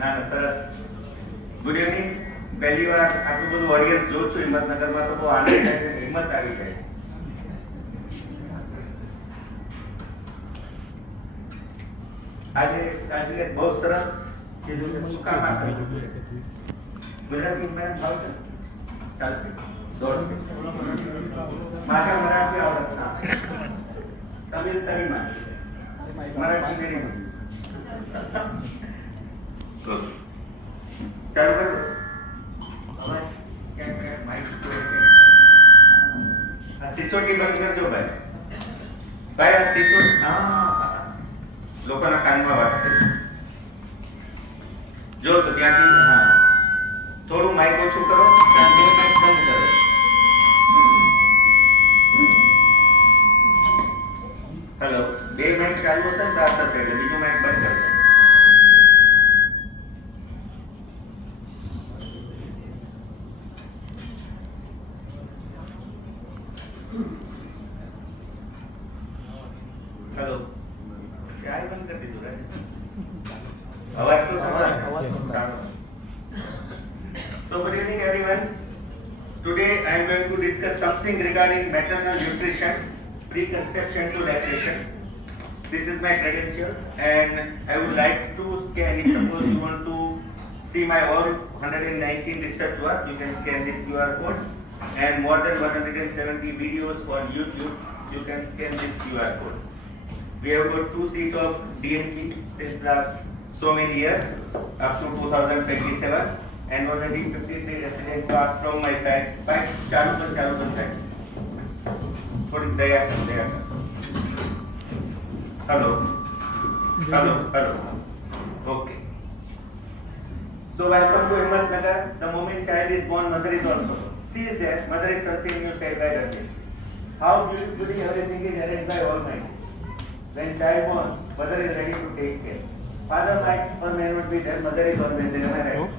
ના સરસ. Good evening. પહેલી વાર આટલું બધું ઓડિયન્સ જોઉં છું હિંમતનગરમાં, તો બહુ આનંદ થાય છે, હિંમત આવી જાય. આજે બહુ સરસ કીધું છે. શું કામ આપ્યું? ગુજરાતી મેં ભાવશે, ચાલશે, દોડશે. મારા મરાઠી આવડત ના, તમિલ તમિલમાં, મરાઠી મેરી ચાલુ કર દો. આ સિસોટી બંધ કરજો ભાઈ. ભાઈ આ સિસોટી લોકોના કાનમાં વાગશે. જો તો ત્યાંથી થોડું માઇક ઓછું કરો, ત્યાંથી માઇક બંધ કરો. હેલો, બે માઇક ચાલુ હશે ને તો આ થશે, એટલે બીજું માઇક બંધ કરો. હેલો, ક્યારે બંધ કરી દીધું રે? અવાજ તો સારો. So good evening everyone. Today I am going to discuss something regarding maternal nutrition, preconception to lactation. This is my credentials and I would like to scan it. Suppose you want to see my all 119 research work, you can scan this QR code, and more than 170 videos on YouTube, you can scan this QR code. We have got 2 seats of DNP since last so many years up to 2027 and already 53 residents passed from my side. By chalu side. Thodi daya. Hello. Okay. So welcome to Himmatnagar. The moment child is born, mother is also. She is there. Mother is something new said by Dr. How beautifully everything is arranged by Almighty. When child born, mother is ready to take care. Father might or may not be there, mother is always there. Am I right?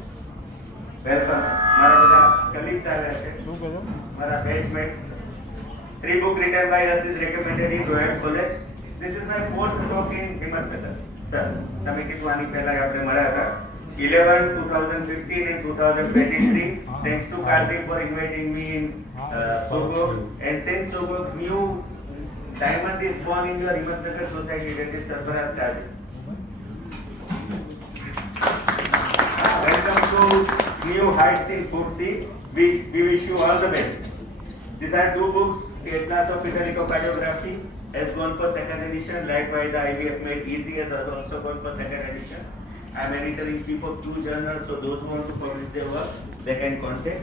Welcome. મારા બધા colleagues આવ્યા છે, મારા batchmates. 3 books written by us is recommended in Royal College. This is my 4th talk in Himmatnagar. Sir, તમે કીધું આની પહેલા આપણે મળ્યા હતા. 11, 2015 and 2023. Thanks to Karthik for inviting me in Sogo. And since Sogo new diamond is born in your Himmatnagar society, that is Sarfaraz Karthik. Welcome to new heights in food scene. We wish you all the best. These are 2 books. Atlas of Cardiography has gone for 2nd edition. Likewise, the IVF Made Easy has also gone for 2nd edition. I am editor-in-chief of 2 journals, so those who want to publish their work, they can contact.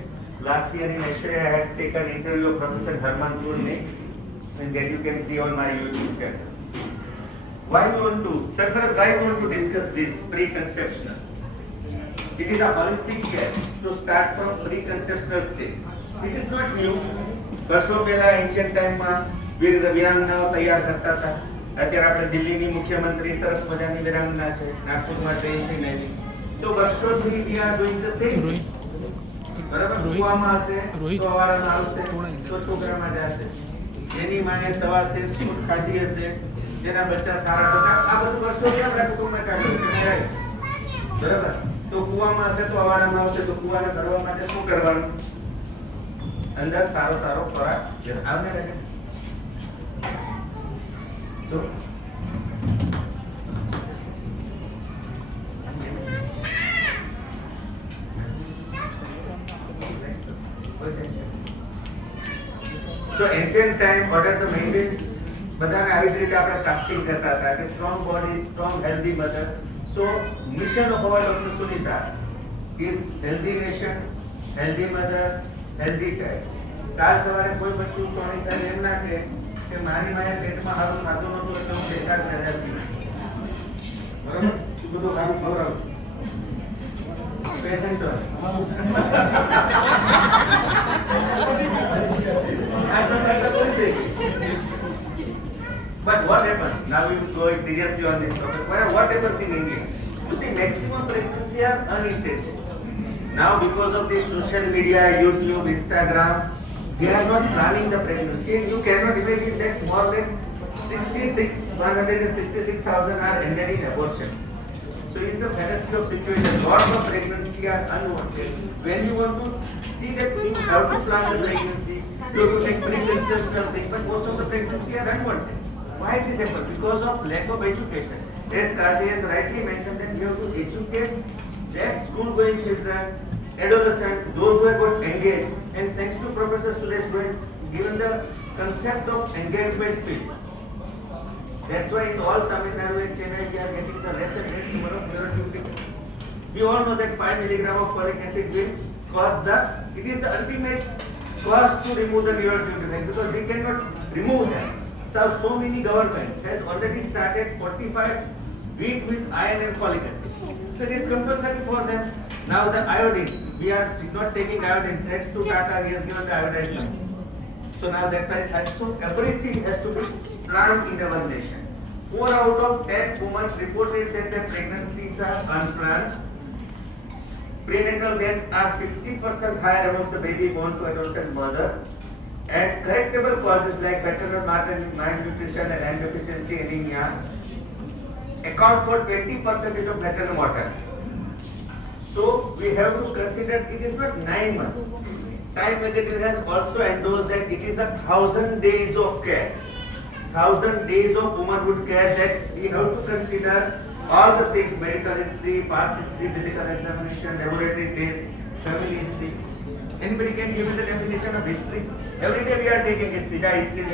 Last year in Australia, I had taken interview of Professor Herman Turne, and that you can see on my YouTube channel. Why we want to discuss this preconceptional? It is a holistic care to start from preconceptional stage. It is not new. વર્ષો પહેલા ancient ટાઈમમાં વીરાંગનાઓ તૈયાર કરતા હતા. અત્યારે આપણે દિલ્હીની મુખ્યમંત્રી સરસ મજાની વીરાંગના છે, નાગપુરમાં ટ્રેનથી લેવી. તો વર્ષોથી we are doing the same. બરાબર, કુવામાં હશે તો અવારમાં આવશે તો છોકરામાં જશે. એની માએ સવાસે ફૂડ ખાધી હશે, જેના બચ્ચા સારા થશે. આ બધું વર્ષોથી આપણા કુટુંબમાં ચાલ્યું છે. બરાબર, તો કુવામાં હશે તો અવાડામાં આવશે. તો કુવાને કરવા માટે શું કરવાનું? અંદર સારો ખોરાક આવને રહે. So ancient time, what are the main ways? બધાને આવી જ રીતે આપણે કાસ્ટિંગ કરતા હતા કે strong body, strong healthy mother. So mission of our doctor Sunita is healthy nation, healthy mother, healthy child. કાલ સવારે કોઈ બચ્ચું સોની ચાઇલ્ડ એમ ના કહે કે મારી માએ પેટમાં સારું ખાધું નહોતું એટલે હું બેકાર કર્યા છું. બરાબર, બધું સારું ખવડાવું patient. But what happens? Now we will go seriously on this topic. What happens in India? You see, maximum pregnancy are unintentional. Now because of this social media, YouTube, Instagram, they are not planning the pregnancy, and you cannot imagine that more than 166,000 are ended in abortion. So it's a fantasy of situation. Lots of pregnancy are unwanted. When you want to see that you have to plan the pregnancy, you have to take preconceptional thing, but most of the pregnancy are unwanted. Why it is happened? Because of lack of education. As Kazi has rightly mentioned that you have to educate that school-going children, adolescents, those who have got engaged. And thanks to Professor Suresh Goel, given the concept of engagement field. That's why in all Tamil Nadu and Chennai we are getting the less and less number of neurotuberculosis. We all know that 5 milligram of folic acid will cause it is the ultimate cause to remove the neurotuberculosis because we cannot remove that. So many governments have already started 45 wheat with iron and folic acid. So it is compulsory for them. Now the iodine, we are not taking iodine. Thanks to Tata, he has given the iodine. So now that time, so everything has to be planned in our nation. 4 out of 10 women reported that their pregnancies are unplanned. Prenatal deaths are 50% higher among the baby born to adolescent mother. And correctable causes like maternal malnutrition and iron deficiency anemia account for 20% of maternal mortality. So we have to consider it is not 9 months. Time Magazine has also endorsed that it is 1,000 days of care. 1,000 days of womanhood care that we have to consider all the things, medical history, past history, physical examination, laboratory tests, family history. Anybody can give me the definition of history? Every day we are taking history. History.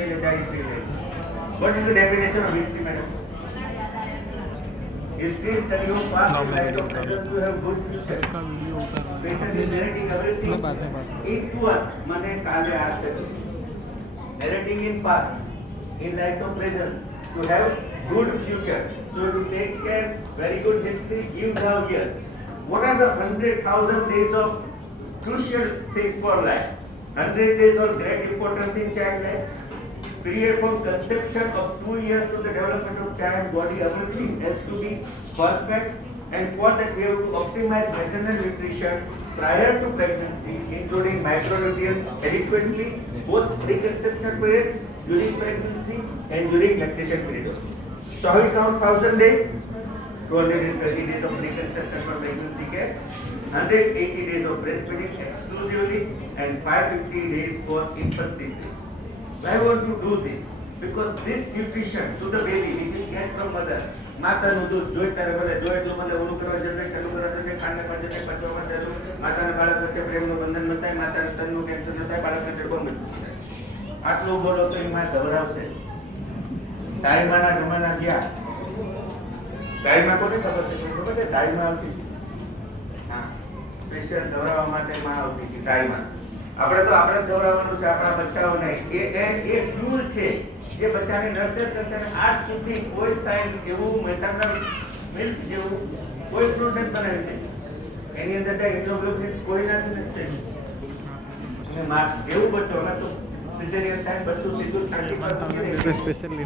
What is the definition of history, madam? History is study of past life of persons who have good future. Patient is narrating everything into us. Mane kale aate. Narrating in past, in light of present, to have good future. So to take care, very good history gives our years. What are the 100,000 days of crucial things for life? 100 days of great importance in child life. Period from conception of 2 years to the development of child body, everything has to be perfect, and for that we have to optimize maternal nutrition prior to pregnancy, including micronutrients adequately, both preconception period, during pregnancy and during lactation period. So how we count 1,000 days? 230 days of preconception for pregnancy care, 180 days of breastfeeding exclusively, and 550 days for infancy. Why want to do this? Because this nutrition to the baby we will get from mother. માતાનું દૂધ જોઈ ત્યારે બોલે જોઈ જો મને ઓલું કરવા જશે પેલું કરવા જશે ખાંડને પર જશે પચવામાં ચાલુ માતાના બાળક વચ્ચે પ્રેમનું બંધન ન થાય માતાના સ્તનનું કેન્સર ન થાય બાળકને જડબો મૃત્યુ થાય આટલું બોલો તો એ માં ગભરાવશે દાઈમાના જમાના ગયા દાઈમા કોને ખબર છે ખબર છે દાઈમા આવતી હા સ્પેશિયલ દવરાવવા માટે માં આવતી હતી દાઈમા આપણે તો આપણે દવરાવવાનું છે આપણા બચ્ચાઓને એ ફ્યુલ છે જે બચ્ચાને નર્ચર કરતા આજ સુધી કોઈ સાયન્સ એવું મેટર્નલ મિલ્ક જેવું કોઈ પ્રોડક્ટ બનાવ્યું છે એની અંદર ત્યાં ઇમ્યુનોગ્લોબ્યુલિન્સ કોઈ નાખ્યું નથી અને માં જેવું બચ્ચો અમે તો સિઝેરિયન થાય બચ્ચું સીધું 30% સ્પેશિયલી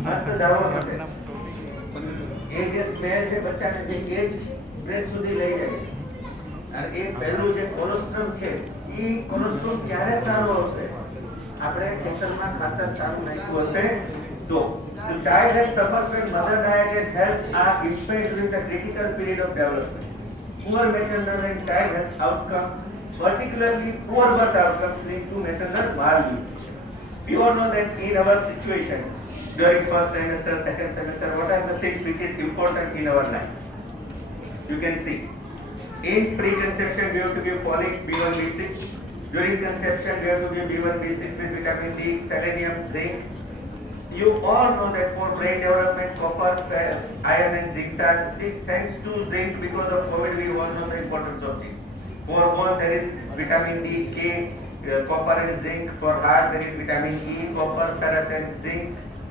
એ જે સ્મેલ છે બચ્ચાને જે એજ બ્રેસ્ટ સુધી લઈ જાય અને એ પહેલું જે કોલેસ્ટ્રોલ છે એ કોલેસ્ટ્રોલ ક્યારે સારો આવશે આપણે ખેતરમાં ખાતર સારું નાખ્યું હશે તો the child has suffers when mother diet and health are impaired during the critical period of development. Poor maternal and child health outcome, particularly poor birth outcomes linked to maternal malnutrition. We all know that in our situation during first trimester, second semester, what are the things which is important in our life? You can see. In preconception, we have to give folic B1, B6. During conception, we have to give B1, B6 with vitamin D, selenium, zinc. You all know that for brain development, copper, iron and zinc are thanks to zinc because of COVID, we all know the importance of zinc. For bone, there is vitamin D, K, copper and zinc. For heart, there is vitamin E, copper, ferrous and zinc.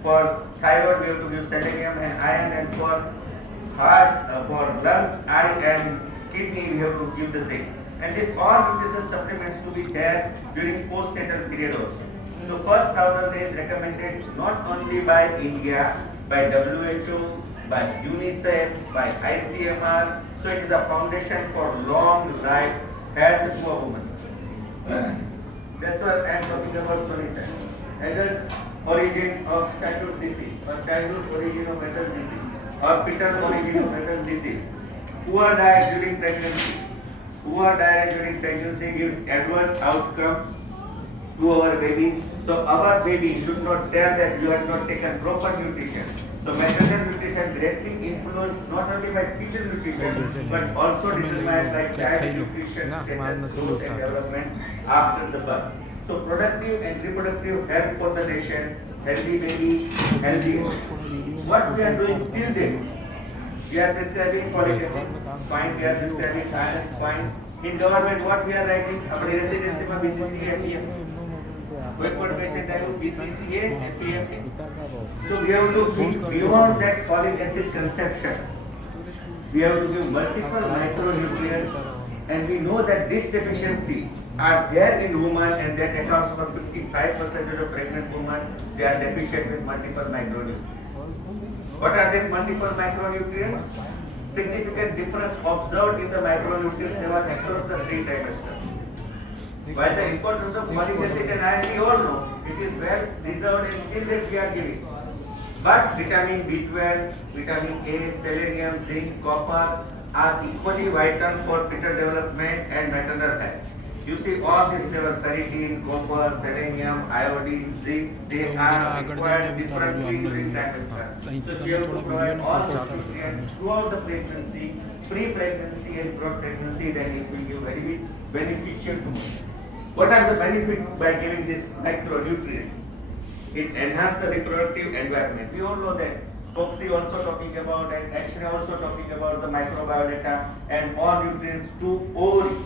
For thyroid, we have to give selenium and iron. And for heart, for lungs, eye and kidney, we have to give the zinc. And this all nutrition supplements to be there during postnatal period also. So first 1,000 days recommended not only by India, by WHO, by UNICEF, by ICMR. So it is a foundation for long life health to a woman. That's what I am talking about solution. Adult origin of childhood disease or childhood origin of adult disease or fetal origin of adult disease. Poor diet during pregnancy. Poor diet during pregnancy gives adverse outcome to our baby. So our baby should not tell that you have not taken proper nutrition. So maternal nutrition directly influenced not only by fetal nutrition but also determined by child nutrition status, growth and development after the birth. So productive and reproductive health for the nation, healthy baby, healthy home. What we are doing till date, we are prescribing folic acid, fine, we are prescribing iron, fine. In government, what we are writing, अपनी residency में BCCA, FEM. Backward patient type BCCA, FEM. So we have to think beyond that folic acid conception. We have to give multiple micronutrients, and we know that this deficiency are there in women, and that accounts for 55% of pregnant women. They are deficient with multiple micronutrients. What are the multiple micronutrients? Significant difference observed in the micronutrients level across the 3 trimesters. While the importance of folic acid and iron we all know, it is well reserved and still that we are giving. But vitamin B12, vitamin A, selenium, zinc, copper are equally vital for fetal development and maternal health. You see all these level, ferritin, copper, selenium, iodine, zinc, they are required differently during trimester. So you have to provide all those nutrients throughout the pregnancy, pre-pregnancy and post-pregnancy, then it will give very beneficial to us. What are the benefits by giving these micronutrients? It enhances the reproductive environment. We all know that. Foxy also talking about and Ashna also talking about the microbiota and all nutrients to ovary.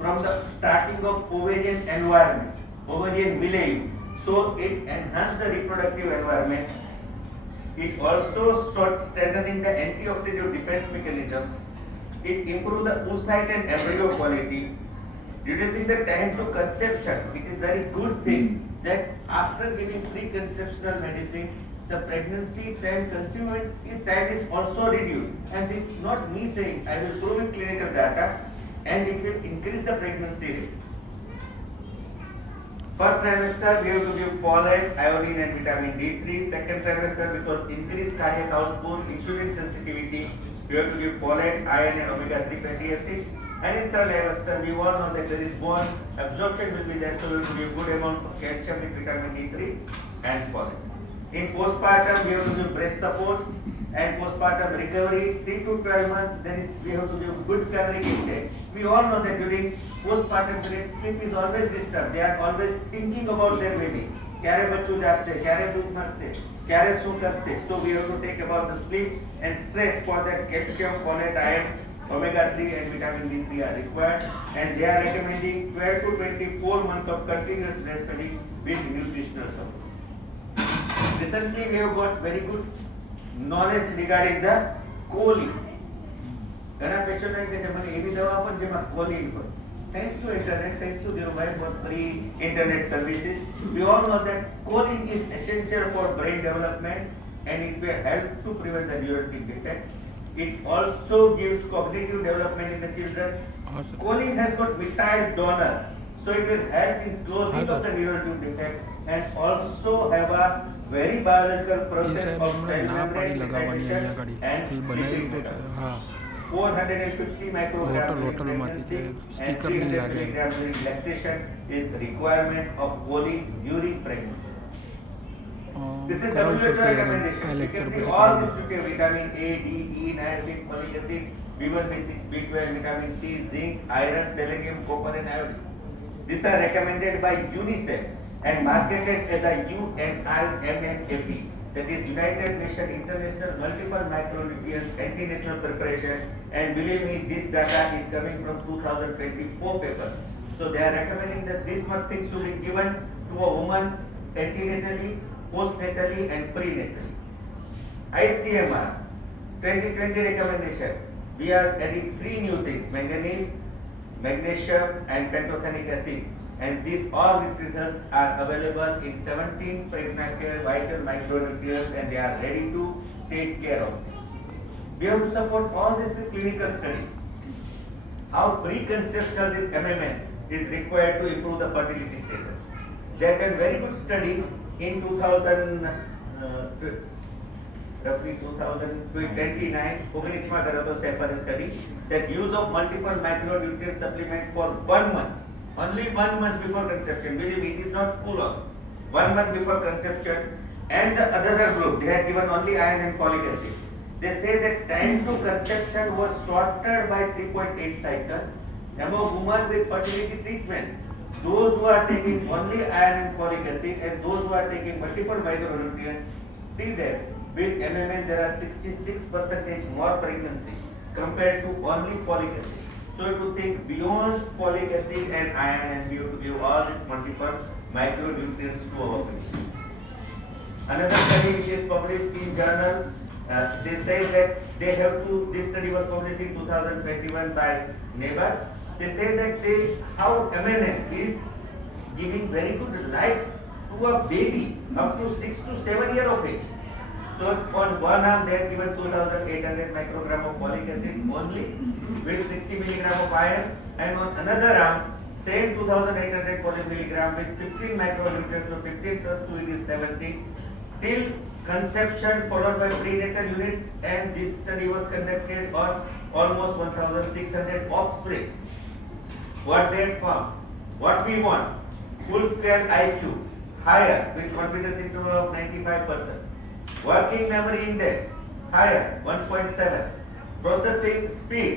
From the starting of ovarian environment, ovarian milieu. So it enhances the reproductive environment. It also strengthening the antioxidant defense mechanism. It improves the oocyte and embryo quality. Reducing the time to conception. It is very good thing that after giving preconceptional medicine, the pregnancy time consuming time is also reduced. And it's not me saying, I will prove in clinical data, and it will increase the pregnancy rate. First trimester we have to give folate, iodine and vitamin D3. Second trimester because increased cardiac output, insulin sensitivity, we have to give folate, iron and omega-3 fatty acid. And in third trimester we all know that there is bone absorption will be there, so we have to give good amount of calcium with vitamin D3 and folate. In postpartum we have to give breast support and postpartum recovery 3 to 12 months. Then we have to give good caloric intake. We all know that during postpartum period sleep is always disturbed. They are always thinking about their baby. ક્યારે બચ્ચું જાગશે, ક્યારે દૂધ નાખશે, ક્યારે શું કરશે. So we have to take about the sleep and stress. For that calcium, folate, iron, omega-3 and vitamin D3 are required, and they are recommending 12 to 24 months of continuous breastfeeding with nutritional support. Recently we have got very good knowledge regarding the choline. ઘણા patient કે જે મને એવી દવા આપો જેમાં choline હોય. Thanks to internet, thanks to their web or free internet services, we all know that choline is essential for brain development, and it will help to prevent the neurologic defects. It also gives cognitive development in the children. Choline has got methyl donor, so it will help in closing of the neurologic defect and also have a very biological process of cell membrane degradation and secretion. 450 micrograms during pregnancy and 300 milligrams during lactation is the requirement of choline during pregnancy. This is WHO recommendation. You can see all these vitamin A, D, E, niacin, folic acid, B1, B6, B12, vitamin C, zinc, iron, selenium, copper and iodine. These are recommended by UNICEF and marketed as a UNIMNFE. That is United Nations International Multiple Micronutrients Antenatal Preparation, and believe me, this data is coming from 2024 paper. So they are recommending that this much things should be given to a woman antenatally, postnatally and prenatally. ICMR 2020 recommendation, we are adding 3 new things: manganese, magnesium and pantothenic acid. And these all nutrients are available in 17 prenatal vital micronutrients, and they are ready to take care of this. We have to support all this with clinical studies. How preconceptional this MMN is required to improve the fertility status. There is a very good study in 2000 roughly 2029, 19 કર્યો હતો safer study that use of multiple micronutrient supplement for 1 month, only 1 month before conception. Believe me, it is not full on. 1 month before conception, and the other group they had given only iron and folic acid. They say that time to conception was shorter by 3.8 cycle among women with fertility treatment. Those who are taking only iron and folic acid and those who are taking multiple micronutrients, see that with MMN there are 66% more pregnancy compared to only folic acid. So you have to think beyond folic acid and iron, and we have to give all these multiple micronutrients to our patients. Another study which is published in journal, they say that they have to, this study was published in 2021 by Neighbor. They say that how MNN is giving very good life to a baby up to 6 to 7 years of age. So on one arm they have given 2800 microgram of folic acid only with 60 milligram of iron, and on another arm same 2800 folic milligram with 15 micronutrients, so 15 plus 2 it is 70 till conception followed by prenatal units, and this study was conducted on almost 1600 offspring. What they had found, what we want, full scale IQ higher with confidence interval of 95%, working memory index higher 1.7, processing speed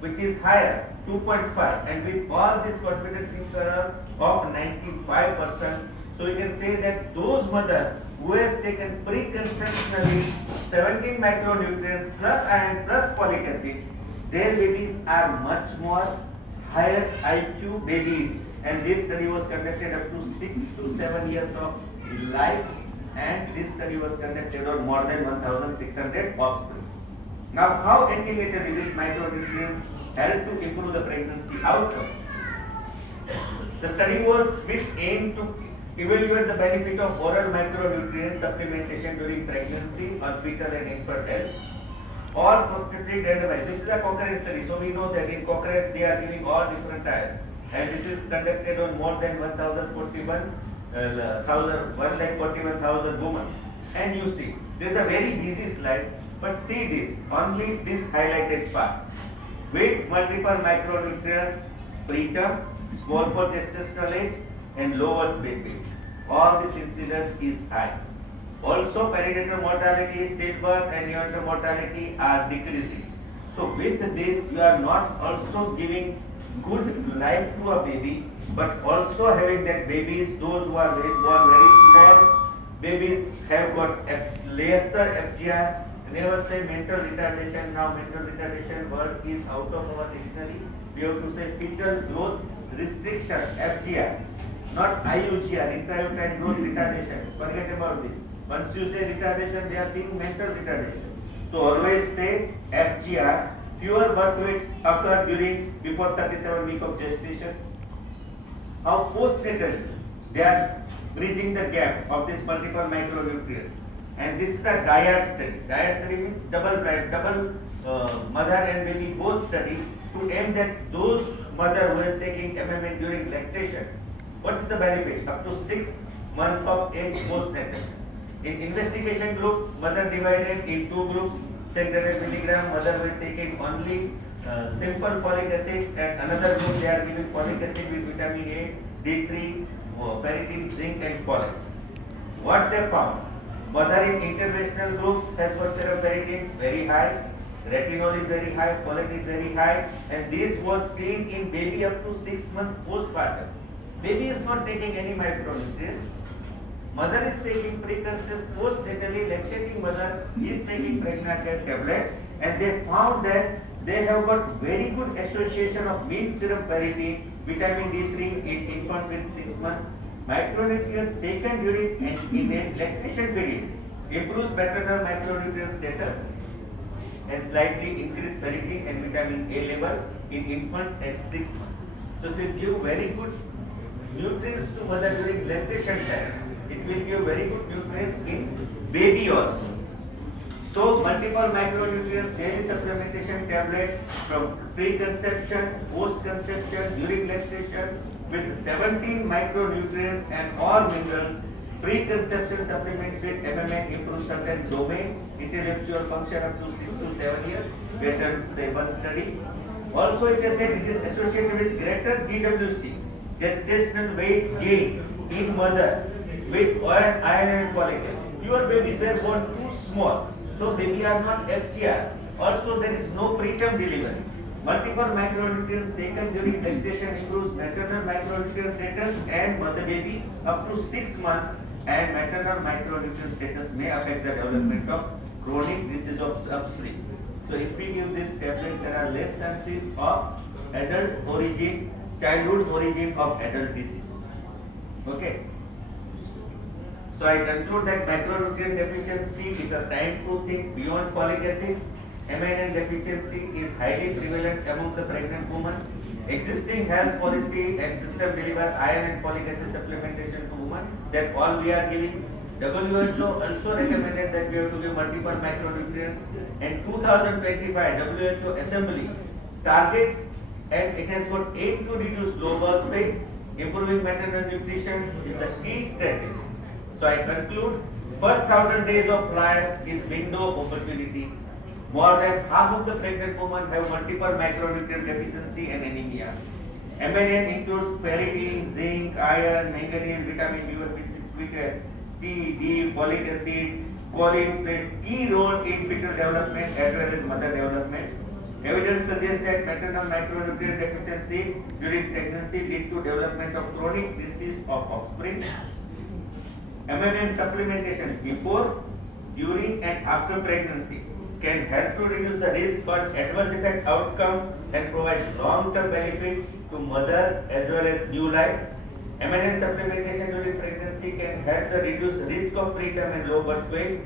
which is higher 2.5, and with all this confidence interval of 95%. So you can say that those mother who has taken preconceptionally 17 micronutrients plus iron plus folic acid, their babies are much more higher IQ babies, and this study was conducted up to 6 to 7 years of life, and this study was conducted on more than 1600 offspring. Now how intimately these micronutrients help to improve the pregnancy outcome? The study was with aim to evaluate the benefit of oral micronutrient supplementation during pregnancy on fetal and infant health or postnatal randomized. This is a Cochrane study, so we know that in Cochrane they are giving all different types, and this is conducted on more than 141,000 women. And you see, this is a very busy slide, but see this, only this highlighted part. With multiple micronutrients, preterm, small for gestational age, and lower baby. All this incidence is high. Also, perinatal mortality, stillbirth, and neonatal mortality are decreasing. So, with this, you are not also giving good life to a baby, but also having that babies, those who are born very small, babies have got lesser FGR. Never say mental retardation. Now, mental retardation word is out of our dictionary. We have to say fetal growth restriction, FGR. Not IUGR, intrauterine growth retardation. Forget about this. Once you say retardation, they are thinking mental retardation. So always say FGR. Fewer birth weights occur before 37 weeks of gestation. How postnatally they are bridging the gap of these multiple micronutrients. And this is a dyad study. Dyad study means double mother and baby both study to aim that those mother who is taking MMN during lactation. What is the benefit? Up to 6 months of age postnatal. In investigation group, mother divided in 2 groups. 600 milligram mother will take in only simple folic acid, and another group they are giving folic acid with vitamin A, D3, ferritin, zinc, and folate. What they found? Mother in interventional group has got serum ferritin very high, retinol is very high, folate is very high, and this was seen in baby up to 6 months postpartum. Baby is not taking any micronutrients. Mother is taking preconception, postnatally lactating mother is taking pregnacare tablet, and they found that they have got very good association of mean serum ferritin, vitamin D3 in infants with 6 months. Micronutrients taken during in lactation period improves maternal micronutrient status and slightly increased ferritin and vitamin A level in infants at 6 months. So it will give very good nutrients to mother during lactation time. It will give very good nutrients in baby also. So multiple micronutrients daily supplementation tablet from pre-conception, post-conception, during lactation with 17 micronutrients and all minerals Preconception supplements with MMN improve certain domain intellectual function up to 6 to 7 years. We have done say one study. Also, it is that it is associated with greater GWC, gestational weight gain in mother with iron and folic acid. Your babies were born too small, so baby are not FGR. Also, there is no preterm delivery. Multiple micronutrients taken during gestation improves maternal micronutrient status and mother baby up to 6 months, and maternal micronutrient status may affect the development of chronic disease of upstream. So if we give this tablet, there are less chances of adult origin, childhood origin of adult disease. Okay. So I conclude that macronutrient deficiency is a time-proof thing beyond folic acid. MNN deficiency is highly prevalent among the pregnant women. Existing health policy and system deliver iron and folic acid supplementation to women. That all we are giving. WHO also recommended that we have to give multiple macronutrients. In 2025, WHO Assembly targets and it has got aim to reduce low birth weight. Improving maternal nutrition is the key strategy. So I conclude, first 1,000 days of life is window of opportunity. More than half of the pregnant women have multiple macronutrient deficiency and anemia. MNN includes ferritin, zinc, iron, manganese, vitamin B1, B6, C, D, folic acid, choline plays key role in fetal development as well as mother development. Evidence suggests that maternal macronutrient deficiency during pregnancy lead to development of chronic disease of offspring. MNN supplementation before, during and after pregnancy can help to reduce the risk for adverse effect outcome and provide long-term benefit to mother as well as new life. MNN supplementation during pregnancy can help the reduce risk of preterm and low birth weight.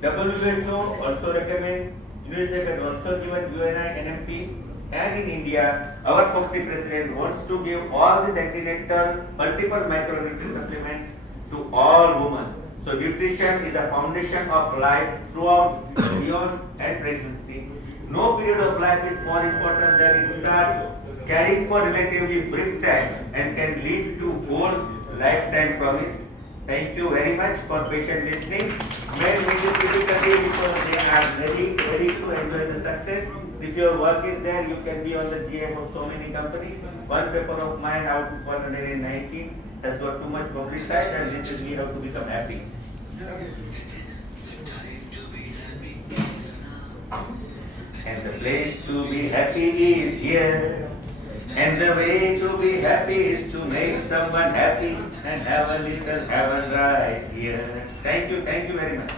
WHO also recommends, UNICEF has also given UNI, NMP, and in India, our FOXY president wants to give all these antenatal multiple micronutrient supplements to all women. So nutrition is a foundation of life throughout, beyond and pregnancy. No period of life is more important than it starts caring for relatively brief time and can lead to whole lifetime promise. Thank you very much for patient listening. Men with this difficulty because they are ready to enjoy the success. If your work is there, you can be on the GM of so many companies. One paper of mine out of 190 has got too much publicized, and this is me how to become happy. And the place to be happy is here. And the way to be happy is to make someone happy and have a little heaven right here. Thank you very much.